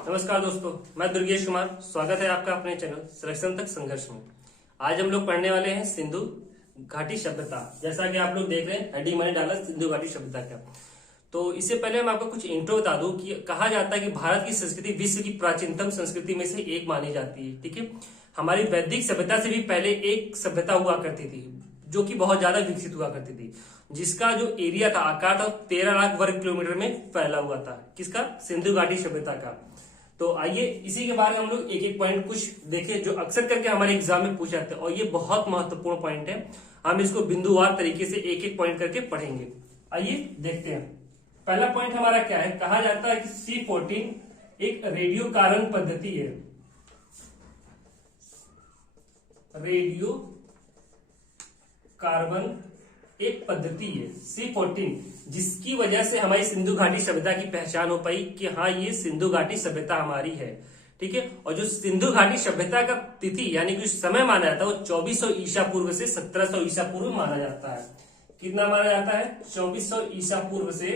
नमस्कार दोस्तों, मैं दुर्गेश कुमार। स्वागत है आपका अपने चैनल संरक्षण तक संघर्ष में। आज हम लोग पढ़ने वाले हैं सिंधु घाटी सभ्यता। जैसा कि आप लोग देख रहे हैं, हेडिंग मैंने डाला सिंधु घाटी सभ्यता का। तो इससे पहले मैं आपको कुछ इंट्रो बता दूं कि कहा जाता है कि भारत की संस्कृति विश्व की प्राचीनतम संस्कृति में से एक मानी जाती है। ठीक है, हमारी वैदिक सभ्यता से भी पहले एक सभ्यता हुआ करती थी जो कि बहुत ज्यादा विकसित हुआ करती थी, जिसका जो एरिया था, आकार था, 13 लाख वर्ग किलोमीटर में फैला हुआ था। किसका? सिंधु घाटी सभ्यता का। तो आइए इसी के बारे में हम लोग एक एक पॉइंट कुछ देखें जो अक्सर करके हमारे एग्जाम में पूछा जाता है, और ये बहुत महत्वपूर्ण पॉइंट है। हम इसको बिंदुवार तरीके से एक एक पॉइंट करके पढ़ेंगे। आइए देखते हैं। पहला पॉइंट हमारा क्या है? कहा जाता है कि C14 एक रेडियो कारण पद्धति है। रेडियो कार्बन एक पद्धति है C14, जिसकी वजह से हमारी सिंधु घाटी सभ्यता की पहचान हो पाई कि हाँ, ये सिंधु घाटी सभ्यता हमारी है। ठीक है, और जो सिंधु घाटी सभ्यता का तिथि यानी कि समय माना जाता है वो 2400 ईसा पूर्व से 1700 ईसा पूर्व माना जाता है। कितना माना जाता है? 2400 ईसा पूर्व से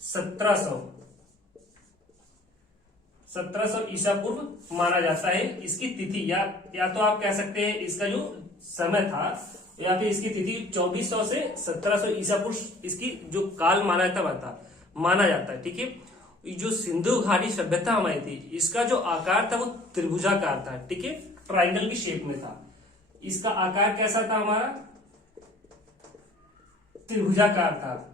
1700 ईसा पूर्व माना जाता है इसकी तिथि, या तो आप कह सकते हैं इसका जो समय था, या फिर इसकी तिथि 2400 से 1700 ईसा पूर्व इसकी जो काल माना जाता है। ठीक है, जो सिंधु घाटी सभ्यता हमारी थी, इसका जो आकार था वो त्रिभुजाकार था। ठीक है, ट्राइंगल की शेप में था। इसका आकार कैसा था? हमारा त्रिभुजाकार था।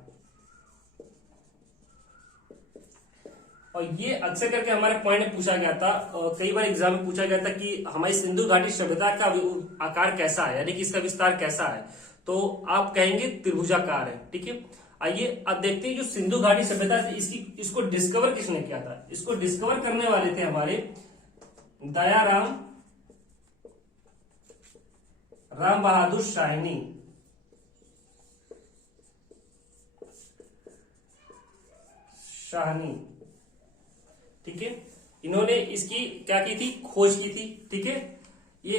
और ये अक्सर करके हमारे पॉइंट में पूछा गया था, और कई बार एग्जाम में पूछा गया था कि हमारी सिंधु घाटी सभ्यता का आकार कैसा है, यानी कि इसका विस्तार कैसा है। तो आप कहेंगे त्रिभुजाकार है। ठीक है, आइए अब देखते हैं जो सिंधु घाटी सभ्यता थी इसको डिस्कवर किसने किया था। इसको डिस्कवर करने वाले थे हमारे दयाराम राम बहादुर शाहनी। ठीक है, इन्होंने इसकी क्या की थी? खोज की थी। ठीक है, ये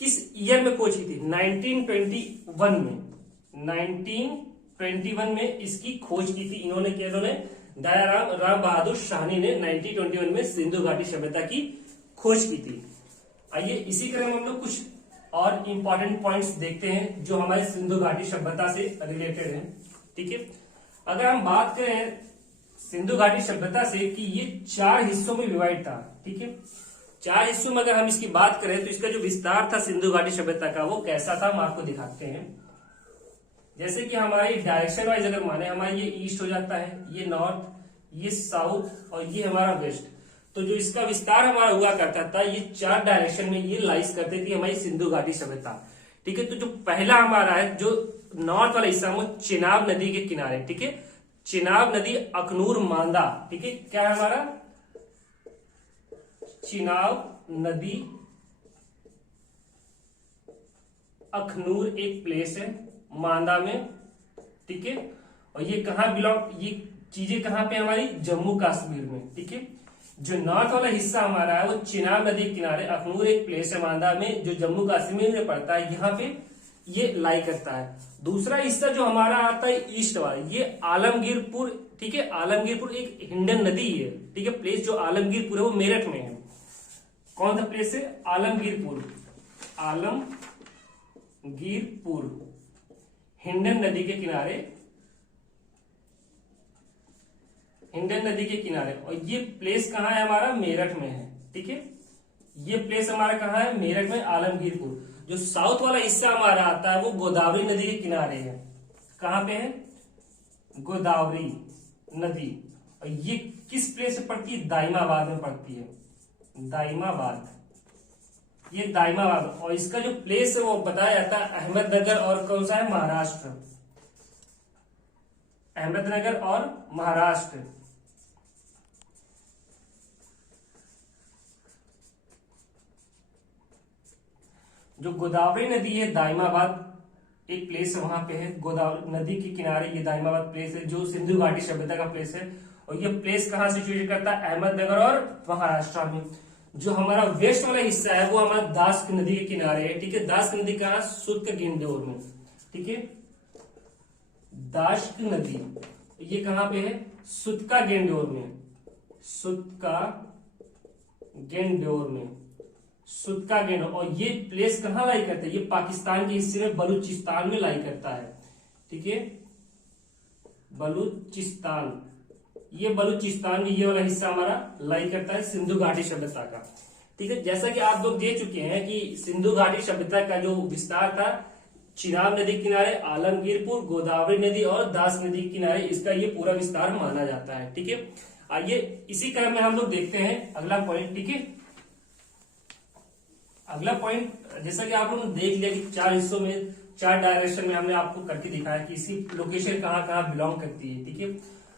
किस ईयर में खोज की थी? 1921 में। 1921 में इसकी खोज की थी इन्होंने दयाराम राम बहादुर शाहनी ने 1921 में सिंधु घाटी सभ्यता की खोज की थी। आइए इसी क्रम में हम लोग कुछ और इंपॉर्टेंट पॉइंट्स देखते हैं जो हमारे सिंधु घाटी सभ्यता से रिलेटेड है। ठीक है, अगर हम बात करें सिंधु घाटी सभ्यता से कि ये 4 हिस्सों में डिवाइड था। ठीक है, 4 हिस्सों में अगर हम इसकी बात करें तो इसका जो विस्तार था सिंधु घाटी सभ्यता का वो कैसा था, हम आपको दिखाते हैं। जैसे कि हमारी डायरेक्शन वाइज अगर माने, हमारा ये ईस्ट हो जाता है, ये नॉर्थ, ये साउथ और ये हमारा वेस्ट। तो जो इसका विस्तार हमारा हुआ करता था, ये 4 डायरेक्शन में ये लाइज करती थी हमारी सिंधु घाटी सभ्यता। ठीक है, तो जो पहला हमारा है जो नॉर्थ वाला हिस्सा वो चिनाब नदी के किनारे। ठीक है, चिनाब नदी, अखनूर, मांदा। ठीक है, क्या है हमारा? चिनाब नदी, अखनूर एक प्लेस है मांदा में। ठीक है, और ये कहां बिलोंग, ये चीजें कहां पे हमारी? जम्मू कश्मीर में। ठीक है, जो नॉर्थ वाला हिस्सा हमारा है वो चिनाब नदी के किनारे, अखनूर एक प्लेस है मांदा में जो जम्मू कश्मीर में पड़ता है, यहाँ पे ये लाई करता है। दूसरा हिस्सा जो हमारा आता है ईस्ट वाला, ये आलमगीरपुर। ठीक है, आलमगीरपुर एक हिंडन नदी है। ठीक है, प्लेस जो आलमगीरपुर है वो मेरठ में है। कौन सा प्लेस है? आलमगीरपुर। हिंडन नदी के किनारे, और ये प्लेस कहां है हमारा? मेरठ में है। ठीक है, ये प्लेस हमारा कहां है? मेरठ में, आलमगीरपुर। जो साउथ वाला हिस्सा हमारा आता है वो गोदावरी नदी के किनारे है। कहां पे है? गोदावरी नदी। और ये किस प्लेस में पड़ती है? दाइमाबाद में पड़ती है। दाइमाबाद, ये दाइमाबाद। और इसका जो प्लेस है वो बताया जाता है अहमदनगर, और कौन सा है? महाराष्ट्र। अहमदनगर और महाराष्ट्र। जो गोदावरी नदी है, दाइमाबाद एक प्लेस है, वहां पे है गोदावरी नदी के किनारे। ये दाइमाबाद प्लेस है जो सिंधु घाटी सभ्यता का प्लेस है, और ये प्लेस कहां सिचुएट करता है? अहमदनगर और महाराष्ट्र में। जो हमारा वेस्ट वाला हिस्सा है वो हमारा दास नदी के किनारे है। ठीक है, दास नदी कहां? सुत्क गिंदौर में। ठीक है, दाश्क नदी ये कहां पे है? सुतका गेंडोर में। सुत्का गेंडोर में, सुत्का गेंडोर। और ये प्लेस कहाँ लाई करता है, ये पाकिस्तान के हिस्से में बलूचिस्तान में लाई करता है। ठीक है, बलूचिस्तान, ये बलूचिस्तान में ये वाला हिस्सा हमारा लाई करता है सिंधु घाटी सभ्यता का। ठीक है, जैसा कि आप लोग देख चुके हैं कि सिंधु घाटी सभ्यता का जो विस्तार था चिनाब नदी किनारे, आलमगीरपुर, गोदावरी नदी और दास नदी किनारे, इसका ये पूरा विस्तार माना जाता है। ठीक है, आइए इसी क्रम में हम लोग देखते हैं अगला पॉइंट। ठीक है, अगला पॉइंट जैसा कि आप लोगों ने देख लिया कि 4 हिस्सों में 4 डायरेक्शन में हमने आपको करके दिखाया कि इसकी लोकेशन कहाँ कहाँ बिलोंग करती है। ठीक है,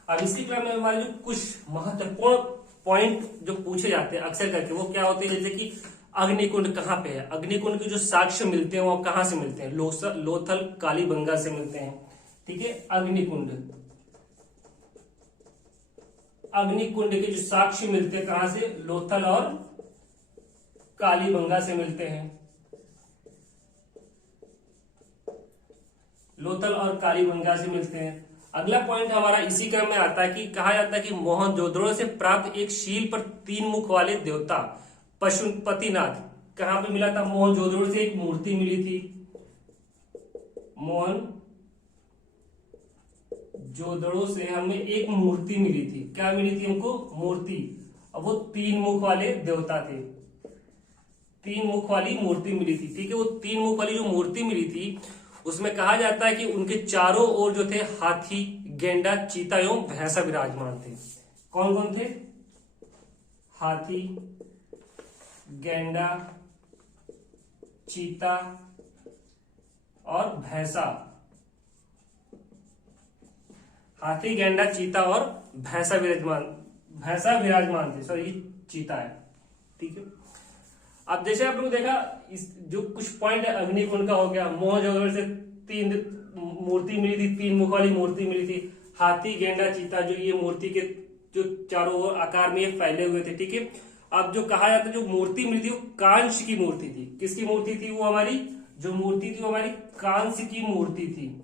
अब इसी क्रम में हमारे जो कुछ महत्वपूर्ण पॉइंट जो पूछे जाते हैं अक्सर करके वो क्या होते हैं, जैसे कि अग्निकुंड कहाँ पे है, अग्निकुंड के जो साक्ष्य मिलते हैं वो कहाँ से मिलते हैं, लोथल कालीबंगा से मिलते हैं। ठीक है, अग्निकुंड, अग्निकुंड के जो साक्ष्य मिलते हैं कहां से, लोथल और कालीबंगा से मिलते हैं, लोथल और कालीबंगा से मिलते हैं। अगला पॉइंट हमारा इसी क्रम में आता है कि कहा जाता है कि मोहनजोदड़ो से प्राप्त एक शील पर 3 मुख वाले देवता पशुपतिनाथ कहां पे मिला था, मोहनजोदड़ो से एक मूर्ति मिली थी, मोहनजोदड़ो से हमें एक मूर्ति मिली थी। क्या मिली थी हमको, मूर्ति। अब वो 3 मुख वाले देवता थे, 3 मुख वाली मूर्ति मिली थी। ठीक है, वो 3 मुख वाली जो मूर्ति मिली थी उसमें कहा जाता है कि उनके चारों ओर जो थे हाथी, गेंडा, चीता एवं भैंसा विराजमान थे। कौन कौन थे, हाथी, गेंडा, चीता और भैंसा, हाथी, गेंडा, चीता और भैंसा विराजमान थे। सॉरी, चीता है। ठीक है, अब जैसे आप लोग देखा इस जो कुछ पॉइंट है अग्निकुंड का हो गया, मोहनजोदड़ो से 3 मूर्ति मिली थी, 3 मुख वाली मूर्ति मिली थी, हाथी, गेंडा, चीता जो ये मूर्ति के जो चारों ओर आकार में ये फैले हुए थे। ठीक है, अब जो कहा जाता है जो मूर्ति मिली थी वो कांस्य की मूर्ति थी। किसकी मूर्ति थी, वो हमारी जो मूर्ति थी वो हमारी कांस्य की मूर्ति थी।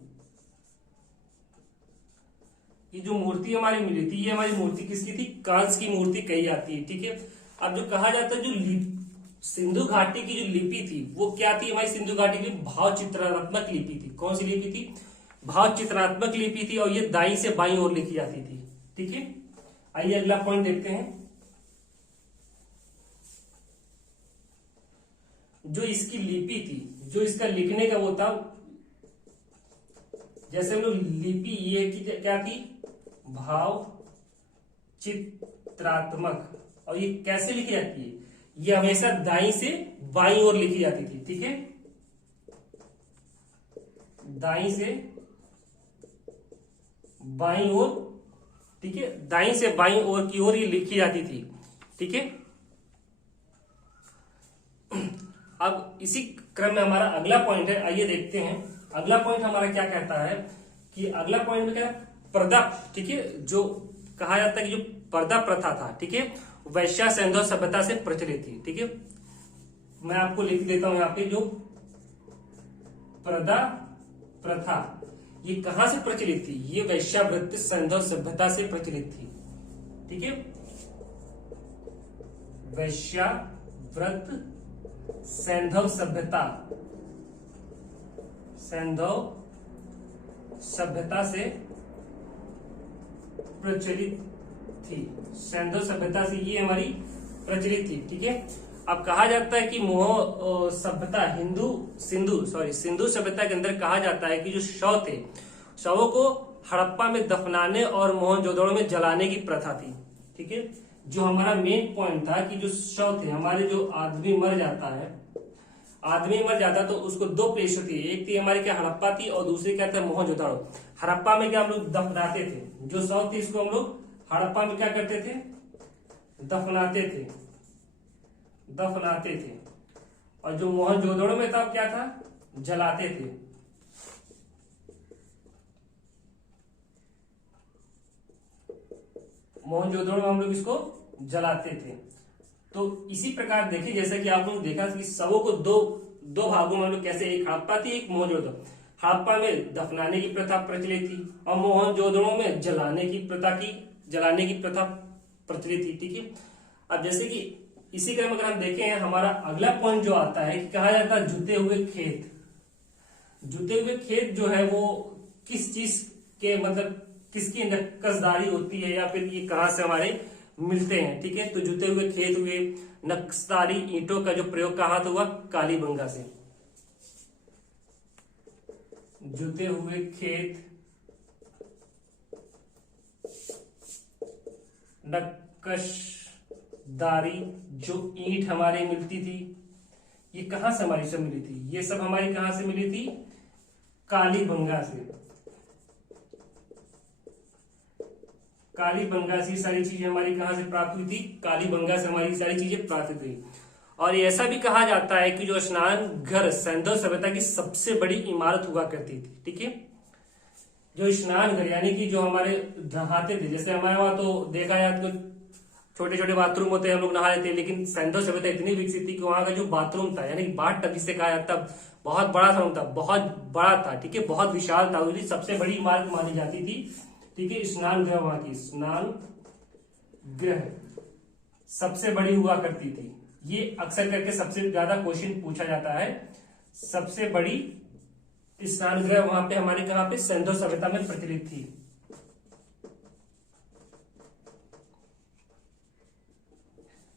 ये जो मूर्ति हमारी मिली थी ये हमारी मूर्ति किसकी थी, कांस्य की मूर्ति कही जाती है। ठीक है, अब जो कहा जाता है जो सिंधु घाटी की जो लिपि थी वो क्या थी, हमारी सिंधु घाटी की भाव चित्रणात्मक लिपि थी। कौन सी लिपि थी, भाव चित्रणात्मक लिपि थी, और ये दाई से बाई ओर लिखी जाती थी। ठीक है, आइए अगला पॉइंट देखते हैं। जो इसकी लिपि थी, जो इसका लिखने का वो था, जैसे हम लोग लिपि ये की क्या थी, भाव चित्रात्मक, और ये कैसे लिखी जाती है, ये हमेशा दाई से बाई ओर लिखी जाती थी। ठीक है, दाई से बाई ओर। ठीक है, दाई से बाई ओर की ओर ये लिखी जाती थी। ठीक है, अब इसी क्रम में हमारा अगला पॉइंट है, आइए देखते हैं अगला पॉइंट हमारा क्या कहता है कि अगला पॉइंट में क्या है, पर्दा। ठीक है, जो कहा जाता है कि जो पर्दा प्रथा था, ठीक है, वैश्य सैंधव सभ्यता से प्रचलित थी। ठीक है, मैं आपको लिख देता हूं यहाँ पे, जो पर्दा प्रथा ये कहां से प्रचलित थी, ये वैश्यावृत्त सैंधव सभ्यता से प्रचलित थी। ठीक है, वैश्यावृत्त सैंधव सभ्यता, सैंधव सभ्यता से प्रचलित थी, सैंधव सभ्यता से ये हमारी प्रचलित थी। ठीक है, अब कहा जाता है कि मोह सभ्यता सिंधु सभ्यता के अंदर कहा जाता है कि जो शव थे, शवों को हड़प्पा में दफनाने और मोहनजोदड़ो में जलाने की प्रथा थी। ठीक है, जो हमारा मेन पॉइंट था कि जो शव थे हमारे, जो आदमी मर जाता तो उसको 2 प्लेस थी, एक थी हमारी क्या हड़प्पा थी और दूसरी क्या था मोहनजोदड़ो। हड़प्पा में क्या हम लोग दफनाते थे, जो शव थी इसको हम लोग हड़प्पा में क्या करते थे, दफनाते थे, और जो मोहनजोदड़ो में था क्या था, जलाते थे। मोहनजोदड़ो में हम लोग इसको जलाते थे। तो इसी प्रकार देखिए, जैसा कि आप लोग देखा कि शवों को दो भागों में हम लोग कैसे, एक हड़प्पा थी एक मोहनजोदड़ो। हड़प्पा में दफनाने की प्रथा प्रचलित थी और मोहनजोदड़ो में जलाने की प्रथा प्रचलित थी। ठीक है, अब जैसे कि इसी क्रम अगर हम देखें, हमारा अगला पॉइंट जो आता है कि कहा जाता है जुते हुए खेत। जुते हुए खेत जो है वो किस चीज के, मतलब किसकी नक्काशदारी होती है या फिर ये कहां से हमारे मिलते हैं। ठीक है, तो जुते हुए खेत हुए, नक्काशदारी ईंटों का जो प्रयोग कहा तो हुआ कालीबंगा से। जुते हुए खेत, नक्काशदारी जो ईंट हमारे मिलती थी, ये कहां से हमारी सब मिली थी, ये सब हमारी कहां से मिली थी, कालीबंगा से। कालीबंगा से सारी चीजें हमारी कहां से प्राप्त हुई थी, कालीबंगा से हमारी सारी चीजें प्राप्त हुई। और ऐसा भी कहा जाता है कि जो स्नान घर सिंधु सभ्यता की सबसे बड़ी इमारत हुआ करती थी। ठीक है, जो स्नान घर यानी कि जो हमारे नहाते थे, जैसे हमारे वहां तो देखा जाए तो छोटे छोटे बाथरूम होते हैं, हम लोग नहा लेते हैं, लेकिन सिंधु सभ्यता इतनी विकसित थी कि वहां का जो बाथरूम था यानी कि बाथ टब जिसे कहा जाता, बहुत बड़ा सा था, बहुत बड़ा था। ठीक है, बहुत विशाल था, सबसे बड़ी इमारत मानी जाती थी। ठीक है, स्नान गृह वहां की स्नान गृह सबसे बड़ी हुआ करती थी। ये अक्सर करके सबसे ज्यादा क्वेश्चन पूछा जाता है, सबसे बड़ी स्नान गृह वहां पे हमारे कहां पे सिंधु सभ्यता में प्रचलित थी।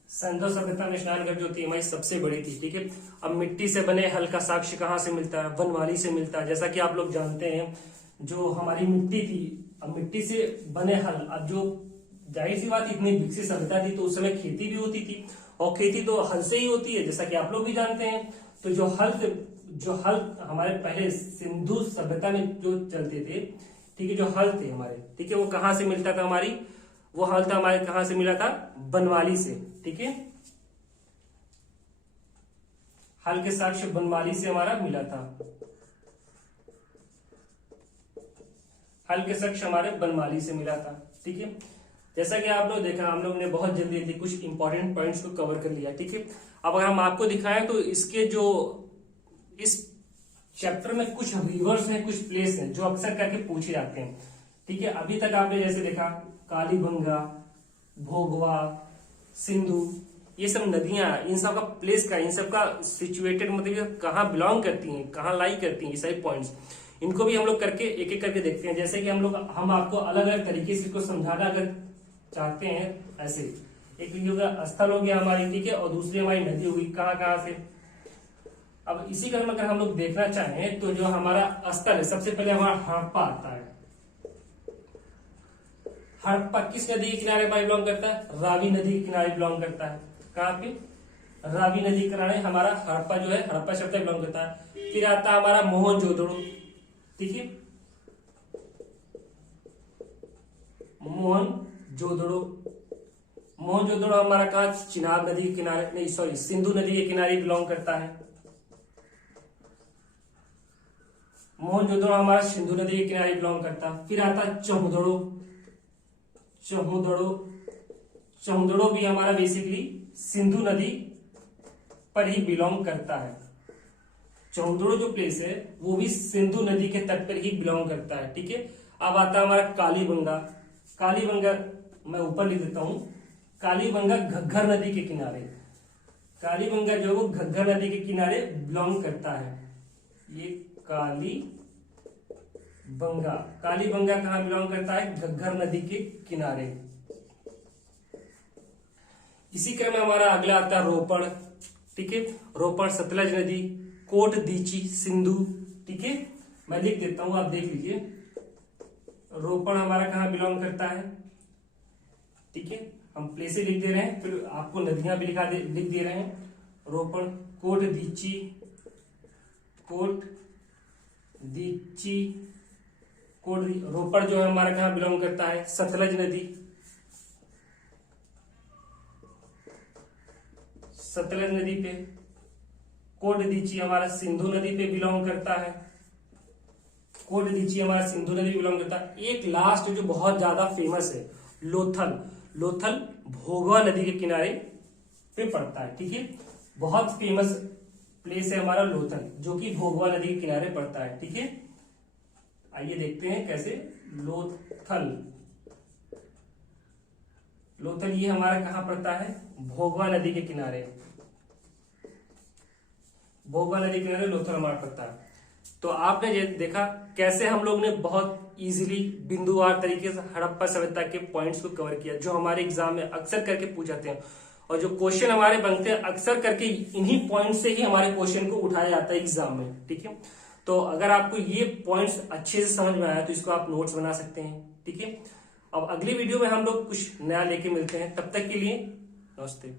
सिंधु सभ्यता में स्नान घर जो थी हमारी सबसे बड़ी थी। ठीक है, अब मिट्टी से बने हल का साक्ष्य कहां से मिलता है, वनमाली से मिलता है। जैसा कि आप लोग जानते हैं जो हमारी मिट्टी थी, अब मिट्टी से बने हल, अब जो जाहिर सी बात इतनी विकसित सभ्यता थी तो उस समय खेती भी होती थी, और खेती तो हल से ही होती है जैसा कि आप लोग भी जानते हैं। तो जो हल हमारे पहले सिंधु सभ्यता में जो चलते थे, ठीक है, जो हल थे हमारे, ठीक है, वो कहां से मिलता था, वो हल था हमारे कहां से मिला था, बनवाली से। ठीक है, हल के साक्ष्य बनवाली से हमारा मिला था, हल के साक्ष्य हमारे बनवाली से मिला था। ठीक है, जैसा कि आप लोग देखा, हम लोग ने बहुत जल्दी जल्दी कुछ इंपॉर्टेंट पॉइंट्स को कवर कर लिया। ठीक है, अब अगर हम आपको दिखाएं तो इसके जो इस चैप्टर में कुछ रिवर्स हैं, कुछ प्लेस हैं जो अक्सर करके पूछे जाते हैं। ठीक है, अभी तक आपने जैसे देखा कालीबंगा, भोगवा, सिंधु, ये सब नदियां, इन सब का प्लेस का, इन सब का सिचुएटेड मतलब कहाँ बिलोंग करती हैं, कहाँ लाई करती हैं, ये सारे पॉइंट्स, इनको भी हम लोग करके एक एक करके देखते हैं। जैसे कि हम आपको अलग अलग तरीके से इसको समझाना अगर चाहते हैं, ऐसे एक स्थल हो गया हमारी, ठीक है, और दूसरी हमारी नदी होगी, कहाँ कहाँ से। अब इसी क्रम में अगर हम लोग देखना चाहें तो जो हमारा स्थल है, सबसे पहले हमारा हड़प्पा आता है। हड़प्पा किस नदी के किनारे पर बिलोंग करता है, रावी नदी के किनारे बिलोंग करता है। कहाँ पे, रावी नदी के किनारे हमारा हड़प्पा जो है, हड़प्पा शब्द बिलोंग करता है। फिर आता है हमारा मोहनजोदड़ो। ठीक है, मोहनजोदड़ो हमारा कहा, चिनाब नदी के किनारे, नहीं सॉरी, सिंधु नदी के किनारे बिलोंग करता है। मोहनजोदड़ो हमारा सिंधु नदी के किनारे बिलोंग करता है। फिर आता है चहुदड़ो भी हमारा बेसिकली सिंधु नदी पर ही बिलोंग करता है। चहुदड़ो जो प्लेस है वो भी सिंधु नदी के तट पर ही बिलोंग करता है। ठीक है, अब आता है हमारा कालीबंगा मैं ऊपर लिख देता हूं, कालीबंगा घग्गर नदी के किनारे, कालीबंगा जो है वो घग्गर नदी के किनारे बिलोंग करता है। ये कालीबंगा कहां बिलोंग करता है, घग्गर नदी के किनारे। इसी क्रम में हमारा अगला आता है रोपड़। ठीक है, रोपड़ सतलज नदी, कोट दीची सिंधु। ठीक है, मैं लिख देता हूं, आप देख लीजिए। रोपड़ हमारा कहां बिलोंग करता है, ठीक है, हम प्लेसे लिख दे रहे हैं, फिर आपको नदियां भी लिख दे रहे हैं। रोपड़, कोट दीची, रोपड़ जो है हमारा कहां बिलोंग करता है, सतलज नदी, सतलज नदी पे। कोट दीची हमारा सिंधु नदी पे बिलोंग करता है, कोट दीची हमारा सिंधु नदी बिलोंग करता है। एक लास्ट जो बहुत ज्यादा फेमस है, लोथल भोगवा नदी के किनारे पे पड़ता है। ठीक है, बहुत फेमस प्लेस है हमारा लोथल, जो कि भोगवा नदी के किनारे पड़ता है। ठीक है, आइए देखते हैं कैसे। लोथल लोथल ये हमारा कहाँ पड़ता है, भोगवा नदी के किनारे, भोगवा नदी के किनारे लोथल हमारा पड़ता है। तो आपने ये देखा कैसे हम लोग ने बहुत इजीली बिंदुवार तरीके से हड़प्पा सभ्यता के पॉइंट्स को कवर किया, जो हमारे एग्जाम में अक्सर करके पूछ जाते हैं, और जो क्वेश्चन हमारे बनते हैं अक्सर करके इन्हीं पॉइंट से ही हमारे क्वेश्चन को उठाया जाता है एग्जाम में। ठीक है, तो अगर आपको ये पॉइंट्स अच्छे से समझ में आया तो इसको आप नोट्स बना सकते हैं। ठीक है, अब अगली वीडियो में हम लोग कुछ नया लेके मिलते हैं, तब तक के लिए नमस्ते।